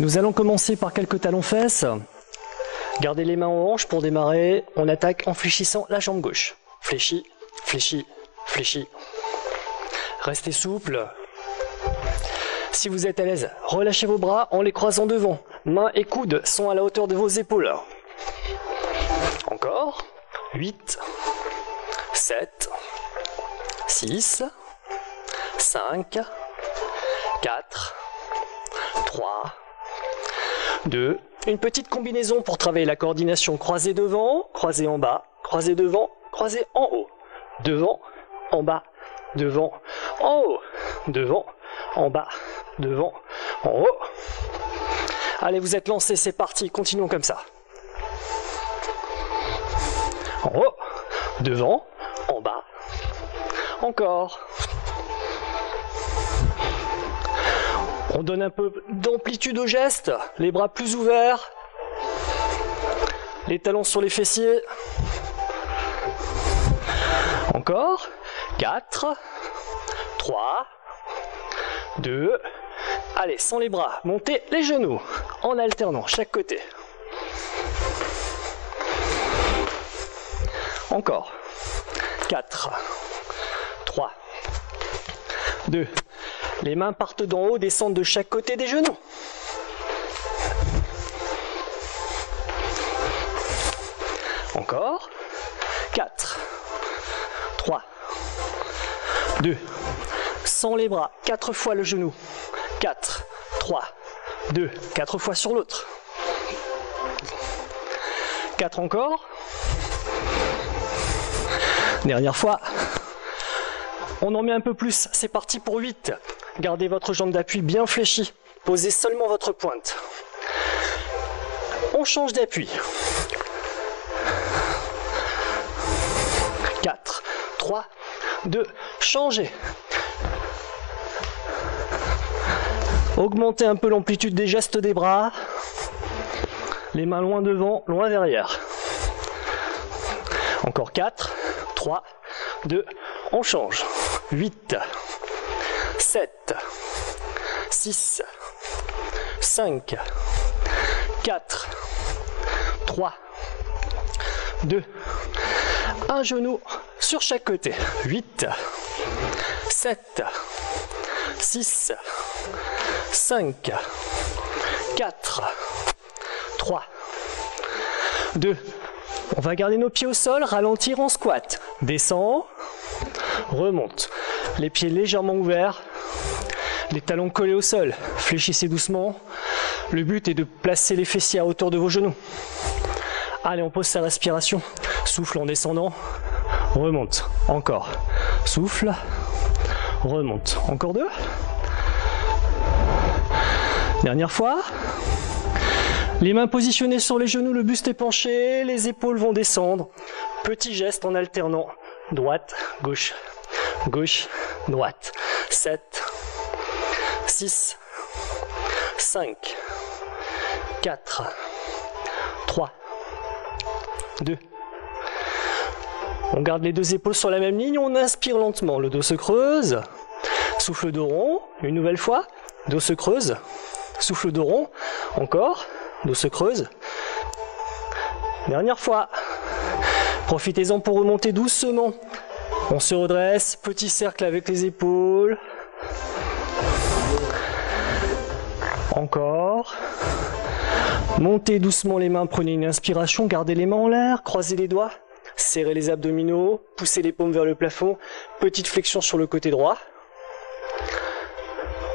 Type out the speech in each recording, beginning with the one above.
Nous allons commencer par quelques talons-fesses. Gardez les mains en hanche pour démarrer. On attaque en fléchissant la jambe gauche. Fléchis, fléchis, fléchis. Restez souple. Si vous êtes à l'aise, relâchez vos bras en les croisant devant. Mains et coudes sont à la hauteur de vos épaules. Encore. 8, 7, 6, 5, 4, 3, 2. Une petite combinaison pour travailler la coordination. Croisé devant, croisé en bas, croisé devant, croisé en haut. Devant, en bas, devant, en haut. Devant, en bas, devant, en haut. Allez, vous êtes lancés, c'est parti, continuons comme ça. En haut, devant, en bas, encore. On donne un peu d'amplitude au geste, les bras plus ouverts, les talons sur les fessiers. Encore. 4, 3, 2, allez, sans les bras, montez les genoux en alternant chaque côté. Encore. 4, 3, 2, les mains partent d'en haut, descendent de chaque côté des genoux. Encore. 4, 3, 2, sans les bras, 4 fois le genou. 4, 3, 2, 4 fois sur l'autre. 4 encore. Dernière fois. On en met un peu plus, c'est parti pour 8. Gardez votre jambe d'appui bien fléchie. Posez seulement votre pointe. On change d'appui. 4, 3, 2, changez. Augmentez un peu l'amplitude des gestes des bras. Les mains loin devant, loin derrière. Encore 4, 3, 2, on change. 8, 7, 6, 5, 4, 3, 2, un genou sur chaque côté. 8, 7, 6, 5, 4, 3, 2. On va garder nos pieds au sol, ralentir en squat. Descend, remonte. Les pieds légèrement ouverts, les talons collés au sol. Fléchissez doucement. Le but est de placer les fessiers à hauteur de vos genoux. Allez, on pose sa respiration. Souffle en descendant. Remonte. Encore. Souffle. Remonte. Encore 2. Dernière fois. Les mains positionnées sur les genoux, le buste est penché, les épaules vont descendre. Petit geste en alternant. Droite, gauche, gauche, droite. 7, 6, 5, 4, 3, 2. On garde les deux épaules sur la même ligne, on inspire lentement. Le dos se creuse. Souffle de rond, une nouvelle fois. Dos se creuse. Souffle de rond, encore. Dos se creuse. Dernière fois. Profitez-en pour remonter doucement. On se redresse, petit cercle avec les épaules. Encore. Montez doucement les mains, prenez une inspiration, gardez les mains en l'air, croisez les doigts, serrez les abdominaux, poussez les paumes vers le plafond, petite flexion sur le côté droit.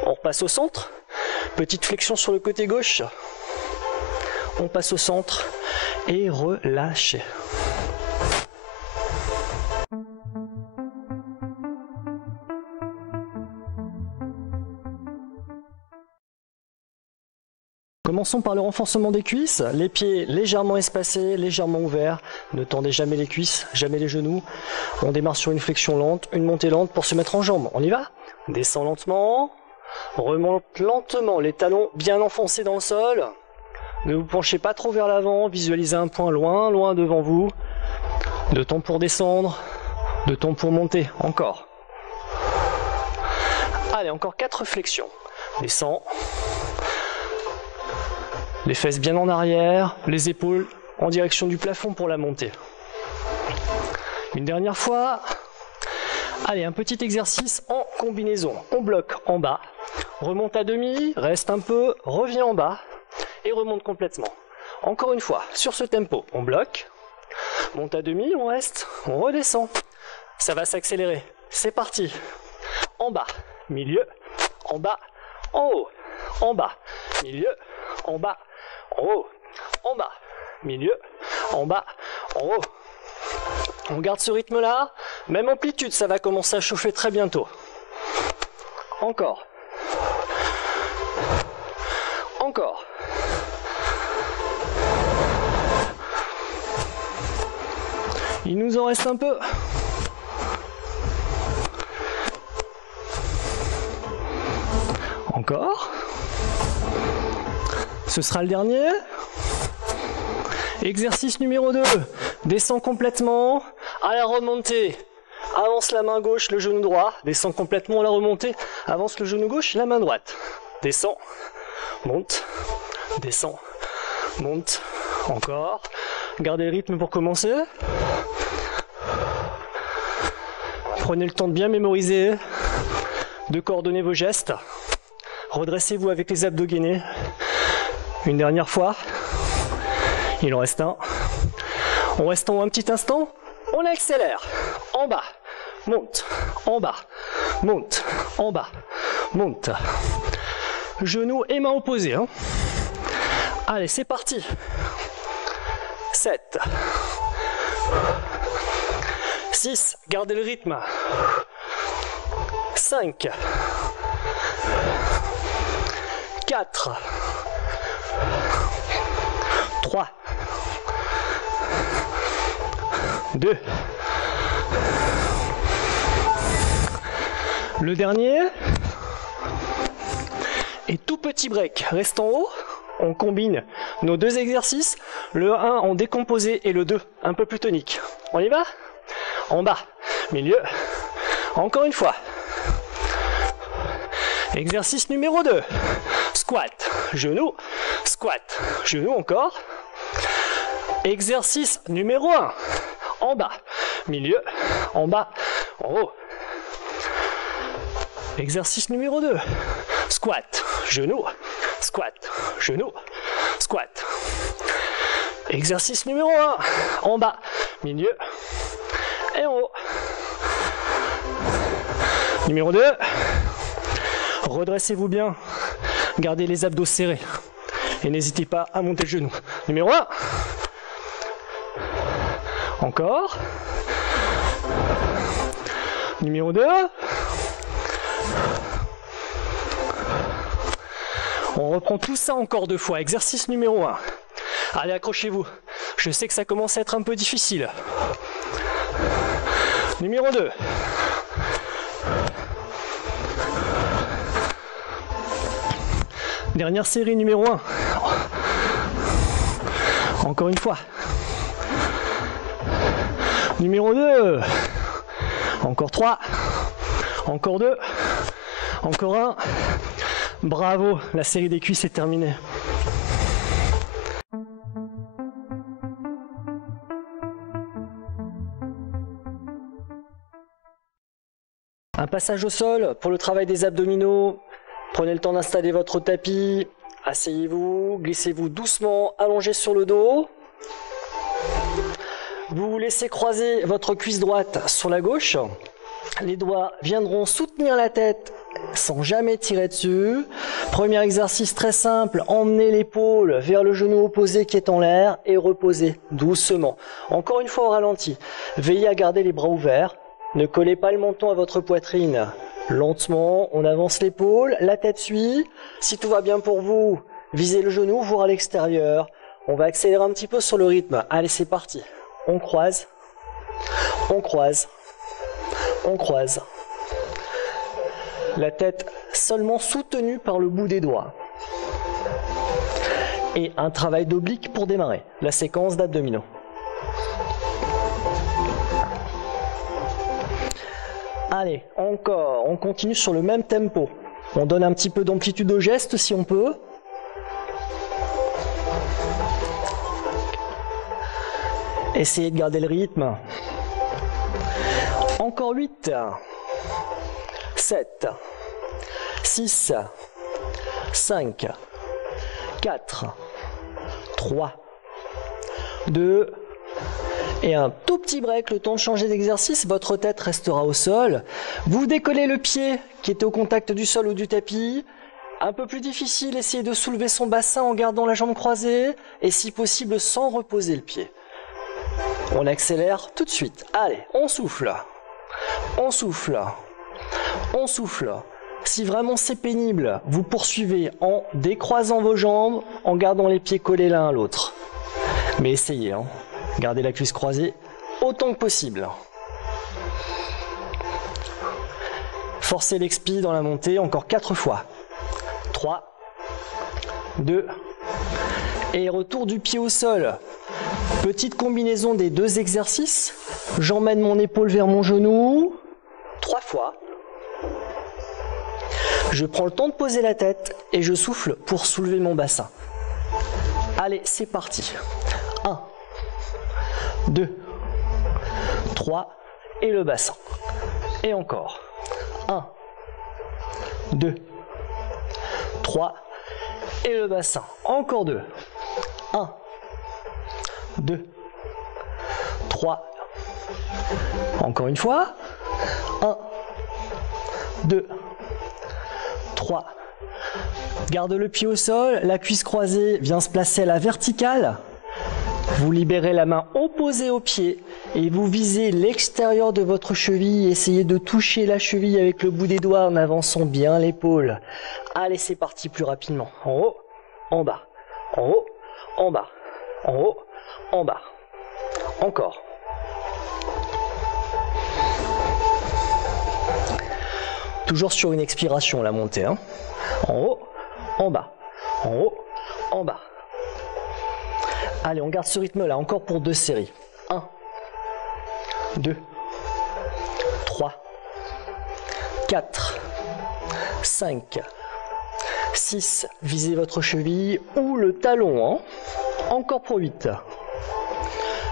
On repasse au centre, petite flexion sur le côté gauche. On passe au centre et relâchez. Commençons par le renforcement des cuisses, les pieds légèrement espacés, légèrement ouverts, ne tendez jamais les cuisses, jamais les genoux. On démarre sur une flexion lente, une montée lente pour se mettre en jambe. On y va? Descend lentement, remonte lentement, les talons bien enfoncés dans le sol. Ne vous penchez pas trop vers l'avant, visualisez un point loin, loin devant vous. De temps pour descendre, de temps pour monter, encore. Allez, encore 4 flexions. Descend. Les fesses bien en arrière, les épaules en direction du plafond pour la montée. Une dernière fois. Allez, un petit exercice en combinaison. On bloque en bas, remonte à demi, reste un peu, revient en bas et remonte complètement. Encore une fois, sur ce tempo, on bloque, monte à demi, on reste, on redescend. Ça va s'accélérer. C'est parti. En bas, milieu, en bas, en haut, en bas, milieu, en bas, en haut, en bas, milieu, en bas, en haut. On garde ce rythme-là, même amplitude, ça va commencer à chauffer très bientôt. Encore. Encore. Il nous en reste un peu. Encore. Ce sera le dernier. Exercice numéro 2. Descend complètement. À la remontée, avance la main gauche, le genou droit. Descend complètement à la remontée. Avance le genou gauche, la main droite. Descend. Monte. Descend. Monte. Encore. Gardez le rythme pour commencer. Prenez le temps de bien mémoriser, de coordonner vos gestes. Redressez-vous avec les abdos gainés. Une dernière fois. Il en reste un. On reste en haut un petit instant. On accélère. En bas. Monte. En bas. Monte. En bas. Monte. Genoux et mains opposées. Hein. Allez, c'est parti. 7. 6. Gardez le rythme. 5. 4. 3. 2. Le dernier. Et tout petit break. Reste en haut. On combine nos deux exercices. Le 1 en décomposé et le 2 un peu plus tonique. On y va? En bas. Milieu. Encore une fois. Exercice numéro 2. Squat. Genou. Squat. Genou encore. Exercice numéro 1. En bas, milieu, en bas, en haut. Exercice numéro 2. Squat, genou, squat, genou, squat. Exercice numéro 1. En bas, milieu et en haut. Numéro 2. Redressez-vous bien. Gardez les abdos serrés. Et n'hésitez pas à monter le genou. Numéro 1. Encore. Numéro 2. On reprend tout ça encore 2 fois. Exercice numéro 1. Allez, accrochez-vous. Je sais que ça commence à être un peu difficile. Numéro 2. Dernière série numéro 1. Encore une fois. Numéro 2. Encore 3. Encore 2. Encore 1. Bravo, la série des cuisses est terminée. Un passage au sol pour le travail des abdominaux. Prenez le temps d'installer votre tapis. Asseyez-vous, glissez-vous doucement, allongé sur le dos. Vous laissez croiser votre cuisse droite sur la gauche. Les doigts viendront soutenir la tête sans jamais tirer dessus. Premier exercice très simple, emmenez l'épaule vers le genou opposé qui est en l'air et reposez doucement. Encore une fois au ralenti. Veillez à garder les bras ouverts. Ne collez pas le menton à votre poitrine. Lentement, on avance l'épaule, la tête suit. Si tout va bien pour vous, visez le genou, voire à l'extérieur. On va accélérer un petit peu sur le rythme. Allez, c'est parti. On croise, on croise, on croise. La tête seulement soutenue par le bout des doigts. Et un travail d'oblique pour démarrer la séquence d'abdominaux. Allez, encore, on continue sur le même tempo. On donne un petit peu d'amplitude au geste si on peut. Essayez de garder le rythme. Encore 8, 7, 6, 5, 4, 3, 2, et un tout petit break, le temps de changer d'exercice. Votre tête restera au sol. Vous décollez le pied qui était au contact du sol ou du tapis. Un peu plus difficile, essayez de soulever son bassin en gardant la jambe croisée et si possible sans reposer le pied. On accélère tout de suite. Allez, on souffle. On souffle. On souffle. Si vraiment c'est pénible, vous poursuivez en décroisant vos jambes, en gardant les pieds collés l'un à l'autre. Mais essayez, hein. Gardez la cuisse croisée autant que possible. Forcez l'expi dans la montée, encore 4 fois. 3, 2, et retour du pied au sol. Petite combinaison des deux exercices. J'emmène mon épaule vers mon genou. 3 fois. Je prends le temps de poser la tête et je souffle pour soulever mon bassin. Allez, c'est parti. 1, 2, 3, et le bassin. Et encore. 1, 2, 3, et le bassin. Encore 2. 1, 2, 3. Encore une fois. 1, 2, 3. Garde le pied au sol, la cuisse croisée vient se placer à la verticale. Vous libérez la main opposée au pied et vous visez l'extérieur de votre cheville. Essayez de toucher la cheville avec le bout des doigts en avançant bien l'épaule. Allez, c'est parti plus rapidement. En haut, en bas, en haut, en bas, en haut, en bas. Encore. Toujours sur une expiration, la montée. Hein. En haut, en bas, en haut, en bas. Allez, on garde ce rythme-là, encore pour 2 séries. 1, 2, 3, 4, 5, 6. Visez votre cheville ou le talon. Hein. Encore pour 8.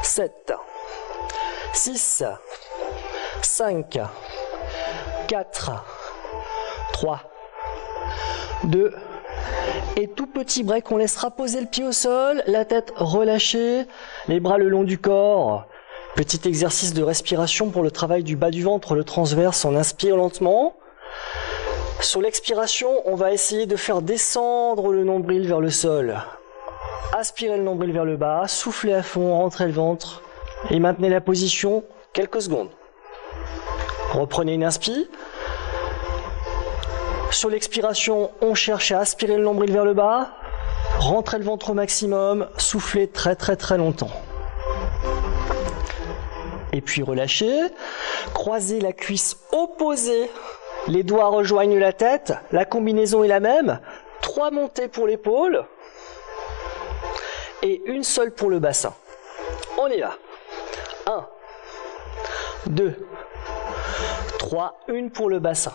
7, 6, 5, 4, 3, 2, et tout petit break, on laissera poser le pied au sol, la tête relâchée, les bras le long du corps. Petit exercice de respiration pour le travail du bas du ventre, le transverse, on inspire lentement. Sur l'expiration, on va essayer de faire descendre le nombril vers le sol. Aspirez le nombril vers le bas, soufflez à fond, rentrez le ventre et maintenez la position quelques secondes. Reprenez une inspire. Sur l'expiration, on cherche à aspirer le nombril vers le bas, rentrez le ventre au maximum, soufflez très longtemps. Et puis relâchez, croisez la cuisse opposée, les doigts rejoignent la tête, la combinaison est la même, 3 montées pour l'épaule et une seule pour le bassin. On y va. 1, 2, 3, une pour le bassin.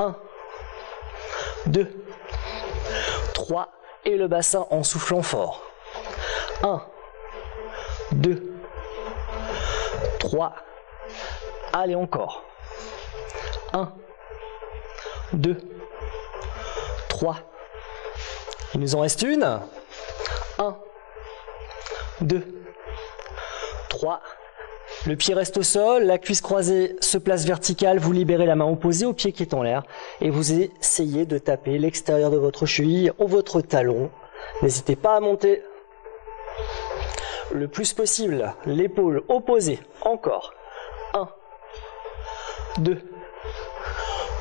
1, 2, 3, et le bassin en soufflant fort. 1, 2, 3, allez encore. 1, 2, 3. Il nous en reste une. 1, 2, 3. Le pied reste au sol, la cuisse croisée se place verticale, vous libérez la main opposée au pied qui est en l'air et vous essayez de taper l'extérieur de votre cheville ou votre talon. N'hésitez pas à monter le plus possible, l'épaule opposée. Encore. 1, 2,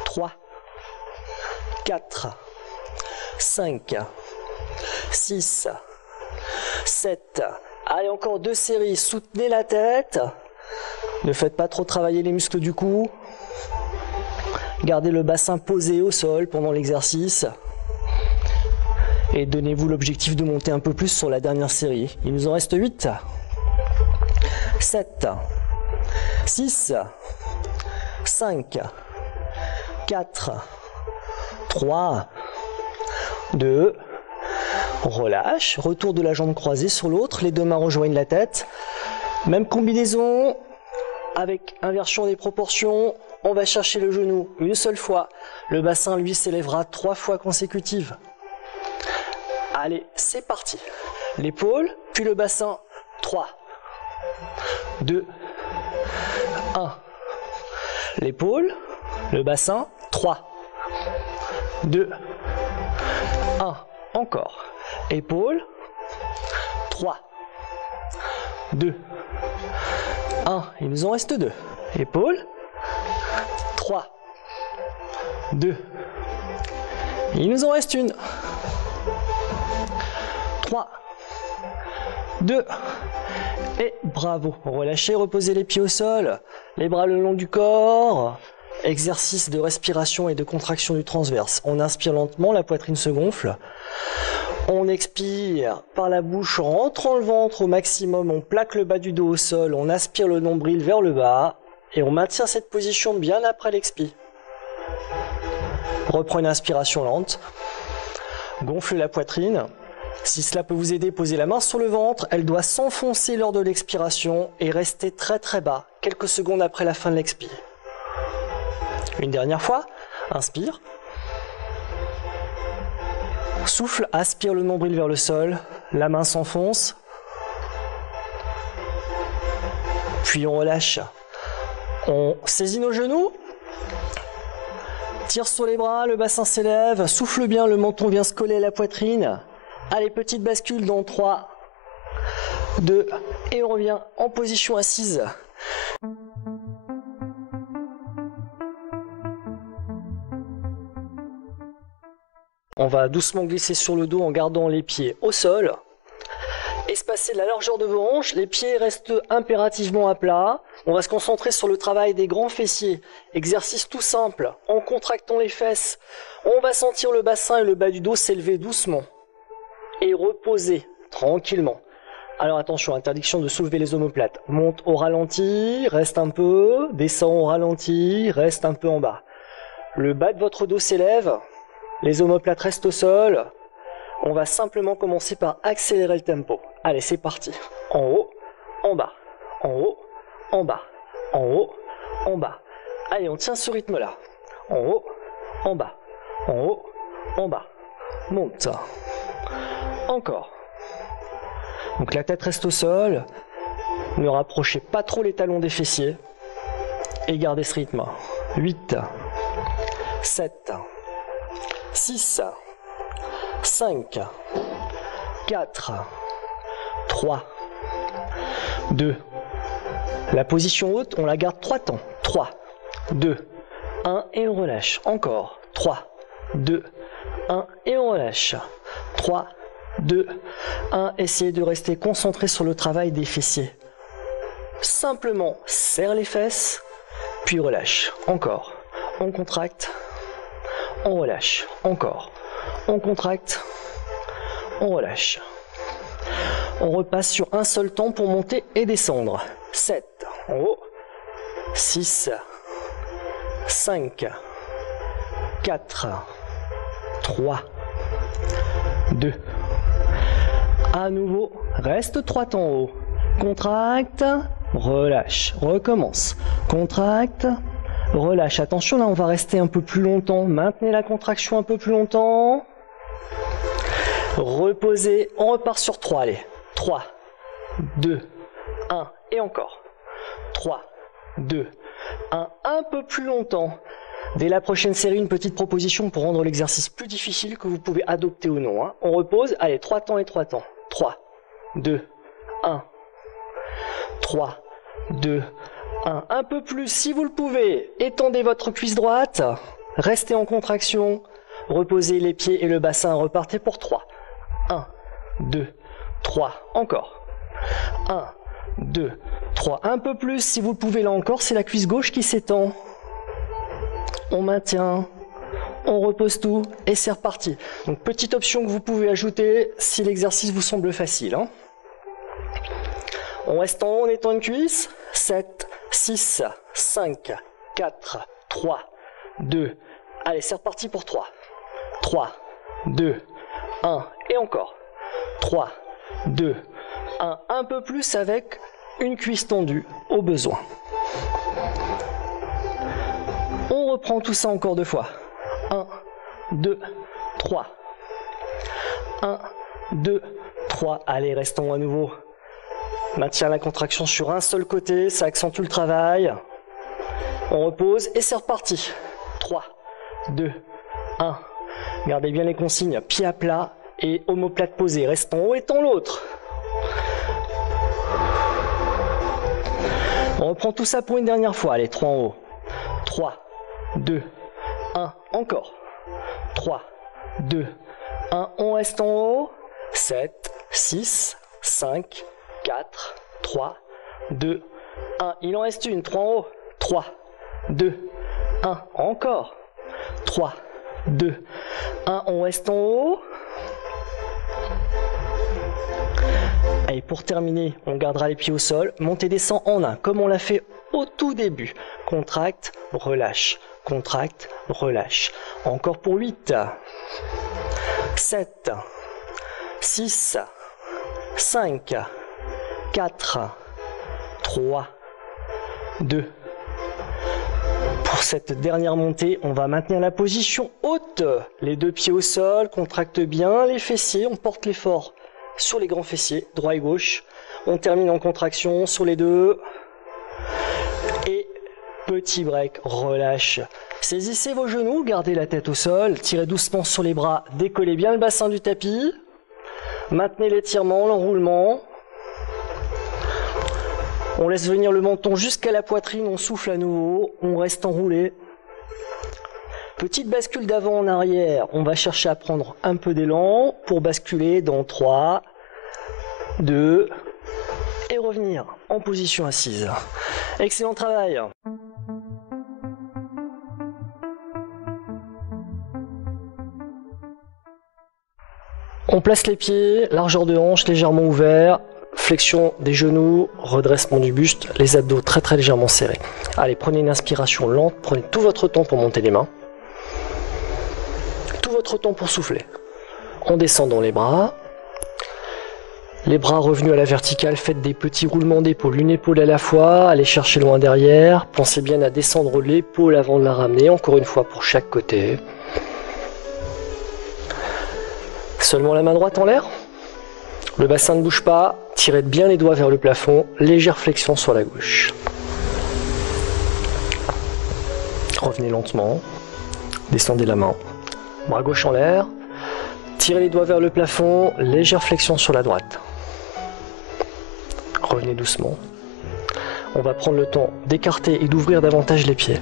3, 4, 5, 6, 7. Allez, encore 2 séries, soutenez la tête. Ne faites pas trop travailler les muscles du cou. Gardez le bassin posé au sol pendant l'exercice. Et donnez-vous l'objectif de monter un peu plus sur la dernière série. Il nous en reste 8, 7, 6, 5, 4, 3, 2, relâche, retour de la jambe croisée sur l'autre, les deux mains rejoignent la tête. Même combinaison, avec inversion des proportions, on va chercher le genou une seule fois. Le bassin, lui, s'élèvera 3 fois consécutives. Allez, c'est parti. L'épaule, puis le bassin, 3, 2, 1. L'épaule, le bassin, 3, 2, 1. Encore. Épaule, 3, 2, 1. Il nous en reste 2. Épaule, 3, 2. Il nous en reste une. 3, 2. Et bravo. Relâchez, reposez les pieds au sol. Les bras le long du corps. Exercice de respiration et de contraction du transverse. On inspire lentement, la poitrine se gonfle. On expire par la bouche en rentrant le ventre au maximum. On plaque le bas du dos au sol. On aspire le nombril vers le bas. Et on maintient cette position bien après l'expire. Reprends une inspiration lente. Gonfle la poitrine. Si cela peut vous aider, posez la main sur le ventre. Elle doit s'enfoncer lors de l'expiration et rester très très bas, quelques secondes après la fin de l'expire. Une dernière fois. Inspire. Souffle, aspire le nombril vers le sol. La main s'enfonce. Puis on relâche. On saisit nos genoux. Tire sur les bras, le bassin s'élève. Souffle bien, le menton vient se coller à la poitrine. Allez, petite bascule dans 3, 2, et on revient en position assise. On va doucement glisser sur le dos en gardant les pieds au sol. Espacez la largeur de vos hanches, les pieds restent impérativement à plat. On va se concentrer sur le travail des grands fessiers. Exercice tout simple, en contractant les fesses. On va sentir le bassin et le bas du dos s'élever doucement. Et reposer tranquillement. Alors attention, interdiction de soulever les omoplates. Monte au ralenti, reste un peu, descend au ralenti, reste un peu en bas. Le bas de votre dos s'élève, les omoplates restent au sol. On va simplement commencer par accélérer le tempo. Allez, c'est parti. En haut, en bas, en haut, en bas, en haut, en bas. Allez, on tient ce rythme-là. En haut, en bas, en haut, en bas. Monte. Encore. Donc la tête reste au sol. Ne rapprochez pas trop les talons des fessiers. Et gardez ce rythme. 8, 7, 6, 5, 4, 3, 2. La position haute, on la garde 3 temps. 3, 2, 1 et on relâche. Encore. 3, 2, 1 et on relâche. 3, 2, 1. Essayez de rester concentré sur le travail des fessiers. Simplement serre les fesses, puis relâche. Encore. On contracte. On relâche. Encore. On contracte. On relâche. On repasse sur un seul temps pour monter et descendre. 7 en haut. 6, 5, 4, 3, 2. À nouveau, reste 3 temps en haut. Contracte, relâche, recommence. Contracte, relâche. Attention, là, on va rester un peu plus longtemps. Maintenez la contraction un peu plus longtemps. Reposez, on repart sur 3. Allez, 3, 2, 1 et encore. 3, 2, 1, un peu plus longtemps. Dès la prochaine série, une petite proposition pour rendre l'exercice plus difficile que vous pouvez adopter ou non. On repose, allez, 3 temps et 3 temps. 3, 2, 1. 3, 2, 1. Un peu plus si vous le pouvez. Étendez votre cuisse droite. Restez en contraction. Reposez les pieds et le bassin. Repartez pour 3. 1, 2, 3. Encore. 1, 2, 3. Un peu plus si vous le pouvez là encore. C'est la cuisse gauche qui s'étend. On maintient. On repose tout et c'est reparti. Donc petite option que vous pouvez ajouter si l'exercice vous semble facile. On reste en haut, on étend une cuisse. 7, 6, 5, 4, 3, 2. Allez, c'est reparti pour 3. 3, 2, 1. Et encore. 3, 2, 1. Un peu plus avec une cuisse tendue au besoin. On reprend tout ça encore 2 fois. 1, 2, 3. 1, 2, 3. Allez, restons à nouveau. Maintiens la contraction sur un seul côté, ça accentue le travail. On repose et c'est reparti. 3, 2, 1. Gardez bien les consignes, pied à plat et omoplate posée. Reste en haut et en l'autre. On reprend tout ça pour une dernière fois. Allez, 3 en haut. 3, 2, 1. Encore. 3, 2, 1. On reste en haut. 7, 6, 5, 4, 3, 2, 1. Il en reste une. 3 en haut. 3, 2, 1. Encore. 3, 2, 1. On reste en haut. Et pour terminer, on gardera les pieds au sol. Montez, descend en 1, comme on l'a fait au tout début. Contracte, relâche. Contracte, relâche. Encore pour 8, 7, 6, 5, 4, 3, 2. Pour cette dernière montée, on va maintenir la position haute. Les 2 pieds au sol, contracte bien les fessiers, on porte l'effort sur les grands fessiers, droit et gauche. On termine en contraction sur les 2. Et petit break, relâche. Saisissez vos genoux, gardez la tête au sol, tirez doucement sur les bras, décollez bien le bassin du tapis. Maintenez l'étirement, l'enroulement. On laisse venir le menton jusqu'à la poitrine, on souffle à nouveau, on reste enroulé. Petite bascule d'avant en arrière, on va chercher à prendre un peu d'élan pour basculer dans 3, 2 et revenir en position assise. Excellent travail. On place les pieds, largeur de hanche légèrement ouvert, flexion des genoux, redressement du buste, les abdos très très légèrement serrés. Allez, prenez une inspiration lente, prenez tout votre temps pour monter les mains. Tout votre temps pour souffler. En descendant les bras revenus à la verticale, faites des petits roulements d'épaule, une épaule à la fois, allez chercher loin derrière, pensez bien à descendre l'épaule avant de la ramener, encore une fois pour chaque côté. Seulement la main droite en l'air, le bassin ne bouge pas, tirez bien les doigts vers le plafond, légère flexion sur la gauche. Revenez lentement, descendez la main. Bras gauche en l'air, tirez les doigts vers le plafond, légère flexion sur la droite. Revenez doucement. On va prendre le temps d'écarter et d'ouvrir davantage les pieds.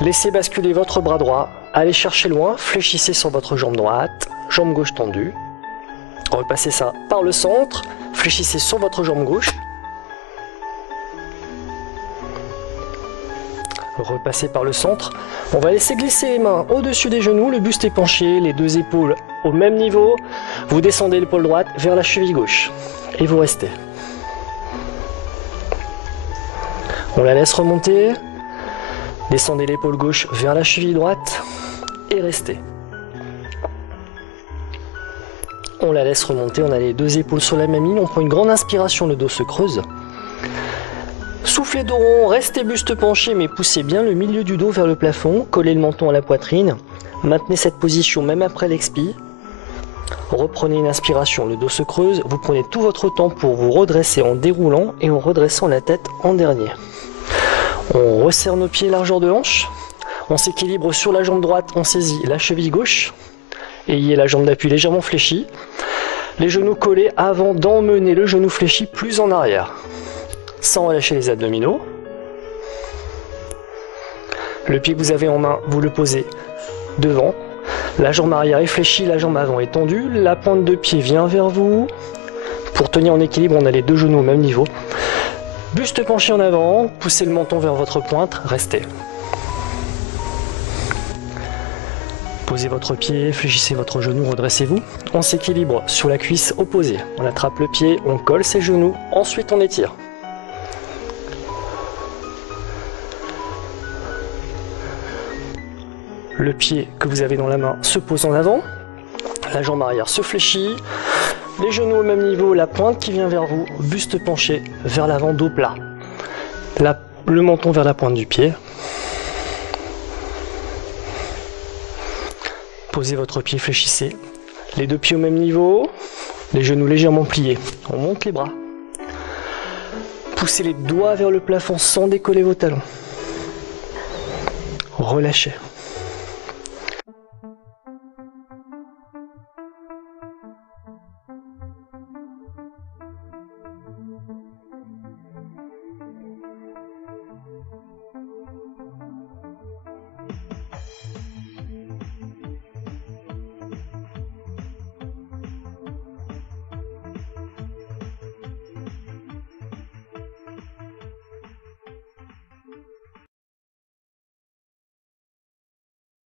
Laissez basculer votre bras droit, allez chercher loin, fléchissez sur votre jambe droite, jambe gauche tendue. Repassez ça par le centre, fléchissez sur votre jambe gauche. Repassez par le centre. On va laisser glisser les mains au-dessus des genoux, le buste est penché, les 2 épaules au même niveau. Vous descendez l'épaule droite vers la cheville gauche et vous restez. On la laisse remonter. Descendez l'épaule gauche vers la cheville droite et restez. On la laisse remonter, on a les 2 épaules sur la même ligne, on prend une grande inspiration, le dos se creuse. Soufflez dos rond, restez buste penché mais poussez bien le milieu du dos vers le plafond, collez le menton à la poitrine. Maintenez cette position même après l'expi. Reprenez une inspiration, le dos se creuse, vous prenez tout votre temps pour vous redresser en déroulant et en redressant la tête en dernier. On resserre nos pieds largeur de hanche, on s'équilibre sur la jambe droite, on saisit la cheville gauche, ayez la jambe d'appui légèrement fléchie, les genoux collés avant d'emmener le genou fléchi plus en arrière, sans relâcher les abdominaux. Le pied que vous avez en main, vous le posez devant, la jambe arrière est fléchie, la jambe avant est tendue, la pointe de pied vient vers vous. Pour tenir en équilibre, on a les 2 genoux au même niveau. Buste penché en avant, poussez le menton vers votre pointe, restez. Posez votre pied, fléchissez votre genou, redressez-vous. On s'équilibre sur la cuisse opposée. On attrape le pied, on colle ses genoux, ensuite on étire. Le pied que vous avez dans la main se pose en avant, la jambe arrière se fléchit, Les genoux au même niveau, la pointe qui vient vers vous, buste penché vers l'avant, dos plat. Le menton vers la pointe du pied. Posez votre pied, fléchissez. Les deux pieds au même niveau, les genoux légèrement pliés. On monte les bras. Poussez les doigts vers le plafond sans décoller vos talons. Relâchez.